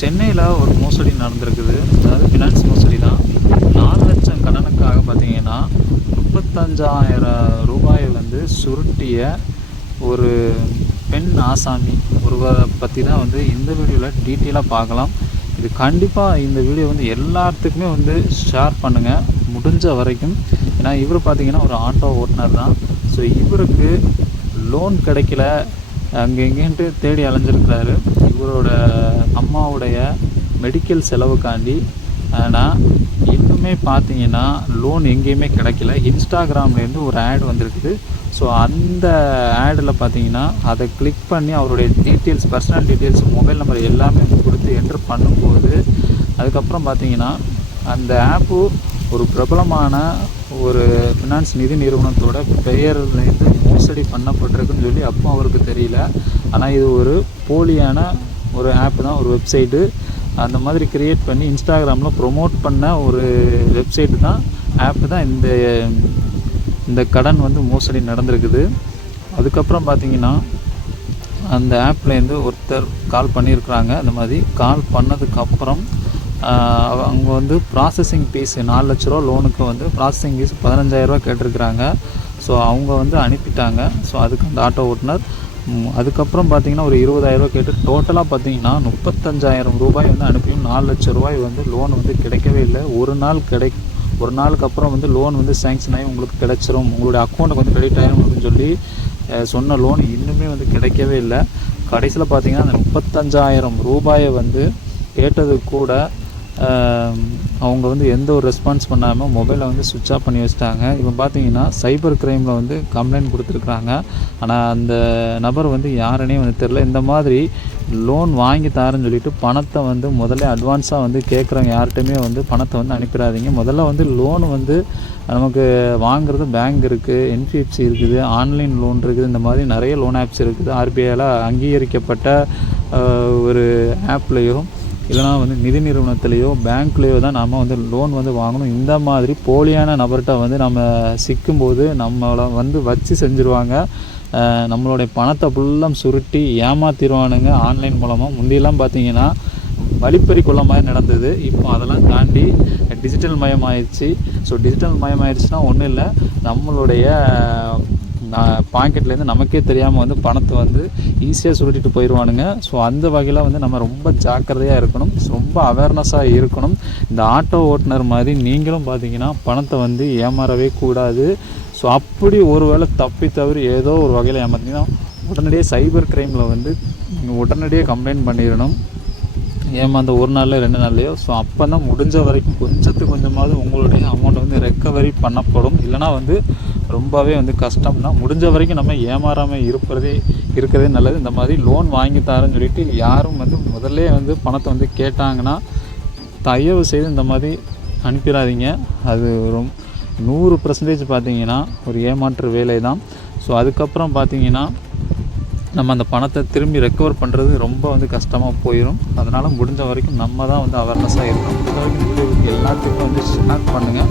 சென்னையில் ஒரு மோசடி நடந்திருக்குது. அதாவது ஃபினான்ஸ் மோசடி தான். 4 லட்சம் கடனுக்காக பார்த்தீங்கன்னா, 35,000 ரூபாயை வந்து சுருட்டிய ஒரு பெண் ஆசாமி ஒருவரை பற்றி தான் வந்து இந்த வீடியோவில் டீட்டெயிலாக பார்க்கலாம். இது கண்டிப்பாக இந்த வீடியோ வந்து எல்லாத்துக்குமே வந்து ஷேர் பண்ணுங்கள் முடிஞ்ச வரைக்கும். ஏன்னா இவர் பார்த்தீங்கன்னா ஒரு ஆட்டோ ஓட்டுநர் தான். ஸோ இவருக்கு லோன் கிடைக்கல, அங்கே எங்கேன்ட்டு தேடி அலைஞ்சிருக்கிறாரு இவரோட அம்மாவுடைய மெடிக்கல் செலவுக்காண்டி. ஆனால் இன்னுமே பார்த்தீங்கன்னா லோன் எங்கேயுமே கிடைக்கல. இன்ஸ்டாகிராம்லேருந்து ஒரு ஆட் வந்திருக்குது. ஸோ அந்த ஆடில் பார்த்தீங்கன்னா அதை கிளிக் பண்ணி அவருடைய details, personal details, mobile number எல்லாமே கொடுத்து என்ட்ரு பண்ணும்போது அதுக்கப்புறம் பார்த்தீங்கன்னா அந்த ஆப்பு ஒரு பிரபலமான ஒரு ஃபினான்ஸ் நிதி நிறுவனத்தோட பெயர்லேருந்து மோசடி பண்ணப்பட்டிருக்குன்னு சொல்லி அப்போ அவருக்கு தெரியல. ஆனால் இது ஒரு போலியான ஒரு ஆப்பு தான், ஒரு வெப்சைட்டு. அந்த மாதிரி க்ரியேட் பண்ணி இன்ஸ்டாகிராமில் ப்ரொமோட் பண்ண ஒரு வெப்சைட்டு தான், ஆப்பு தான் இந்த கடன் வந்து மோசடி நடந்திருக்குது. அதுக்கப்புறம் பார்த்திங்கன்னா அந்த ஆப்லேருந்து ஒருத்தர் கால் பண்ணியிருக்கிறாங்க. அந்த மாதிரி கால் பண்ணதுக்கப்புறம் அவங்க வந்து ப்ராசஸிங் ஃபீஸ் 4 லட்ச ரூபா லோனுக்கு வந்து ப்ராசஸிங் ஃபீஸ் 15,000 கேட்டிருக்கிறாங்க. ஸோ அவங்க வந்து அனுப்பிட்டாங்க. ஸோ அதுக்கு அந்த ஆட்டோ ஓட்டுநர் அதுக்கப்புறம் பார்த்திங்கன்னா ஒரு 20,000 கேட்டு டோட்டலாக பார்த்திங்கன்னா 35,000 ரூபாய் வந்து அனுப்பியும் 4 லட்ச ரூபாய் வந்து லோன் வந்து கிடைக்கவே இல்லை. ஒரு நாளுக்கு அப்புறம் வந்து லோன் வந்து சேங்ஷன் ஆகி உங்களுக்கு கிடைச்சிரும், உங்களுடைய அக்கௌண்ட்டுக்கு வந்து கிரெடிட் ஆகிரும் அப்படின்னு சொல்லி சொன்ன லோன் இன்னுமே வந்து கிடைக்கவே இல்லை. கடைசியில் பார்த்திங்கன்னா அந்த 35,000 ரூபாயை வந்து கேட்டது கூட அவங்க வந்து எந்த ஒரு ரெஸ்பான்ஸ் பண்ணாமல் மொபைலை வந்து சுவிட்ச் ஆஃப் பண்ணி வச்சிட்டாங்க. இப்போ பார்த்தீங்கன்னா சைபர் க்ரைமில் வந்து கம்ப்ளைண்ட் கொடுத்துருக்குறாங்க. ஆனால் அந்த நபர் வந்து யாருன்னே வந்து தெரில. இந்த மாதிரி லோன் வாங்கி தரேன்னு சொல்லிட்டு பணத்தை வந்து முதல்ல அட்வான்ஸாக வந்து கேட்குறவங்க யார்கிட்டையுமே வந்து பணத்தை வந்து அனுப்பிடாதீங்க. முதல்ல வந்து லோன் வந்து நமக்கு வாங்குறது பேங்க் இருக்குது, என்பிஎஃப்சி இருக்குது, ஆன்லைன் லோன் இருக்குது, இந்த மாதிரி நிறைய லோன் ஆப்ஸ் இருக்குது. ஆர்பிஐயில் அங்கீகரிக்கப்பட்ட ஒரு ஆப்லேயோ இல்லைனா வந்து நிதி நிறுவனத்துலேயோ பேங்க்லேயோ தான் நம்ம வந்து லோன் வந்து வாங்கணும். இந்த மாதிரி போலியான நபர்கிட்ட வந்து நம்ம சிக்கும்போது நம்மளை வந்து வச்சு செஞ்சுருவாங்க. நம்மளுடைய பணத்தை ஃபுல்லாக சுருட்டி ஏமாற்றிடுவானுங்க ஆன்லைன் மூலமாக. முந்தியெல்லாம் பார்த்திங்கன்னா வழிப்பறி கொள்ள மாதிரி நடந்தது. இப்போ அதெல்லாம் தாண்டி டிஜிட்டல் மயமாயிடுச்சு. ஸோ டிஜிட்டல் மயமாயிடுச்சுன்னா ஒன்றும் இல்லை, நம்மளுடைய பாக்கெட்லேருந்து நமக்கே தெரியாமல் வந்து பணத்தை வந்து ஈஸியாக சுருட்டிட்டு போயிடுவானுங்க. ஸோ அந்த வகையில் வந்து நம்ம ரொம்ப ஜாக்கிரதையாக இருக்கணும், ரொம்ப அவேர்னஸாக இருக்கணும். இந்த ஆட்டோ ஓட்டுநர் மாதிரி நீங்களும் பார்த்தீங்கன்னா பணத்தை வந்து ஏமாறவே கூடாது. ஸோ அப்படி ஒரு வேளை தப்பி தவறி ஏதோ ஒரு வகையில் ஏமாற்றிங்கன்னா உடனடியாக சைபர் க்ரைமில் வந்து உடனடியாக கம்ப்ளைண்ட் பண்ணிடணும். ஏமாந்த ஒரு நாளில் 2 நாள்லையோ. ஸோ அப்போ தான் முடிஞ்ச வரைக்கும் கொஞ்சமாவது உங்களுடைய அமௌண்ட்டை வந்து ரெக்கவரி பண்ணப்படும். இல்லைனா வந்து ரொம்பவே வந்து கஷ்டம்னா முடிஞ்ச வரைக்கும் நம்ம ஏமாறாமல் இருக்கிறதே நல்லது. இந்த மாதிரி லோன் வாங்கி தரேன்னு சொல்லிட்டு யாரும் வந்து முதல்ல வந்து பணத்தை வந்து கேட்டாங்கன்னா தயவு செய்து இந்த மாதிரி அனுப்பிடாதீங்க. அது 100% பார்த்திங்கன்னா ஒரு ஏமாற்று வேலை தான். ஸோ அதுக்கப்புறம் பார்த்திங்கன்னா நம்ம அந்த பணத்தை திரும்பி ரெக்கவர் பண்ணுறது ரொம்ப வந்து கஷ்டமாக போயிடும். அதனால் முடிஞ்ச வரைக்கும் நம்ம தான் வந்து அவேர்னஸாக இருக்கணும். முடிஞ்ச வரைக்கும் வீடியோவுக்கு எல்லாத்துக்கும் வந்து ஷேர் பண்ணுங்கள்.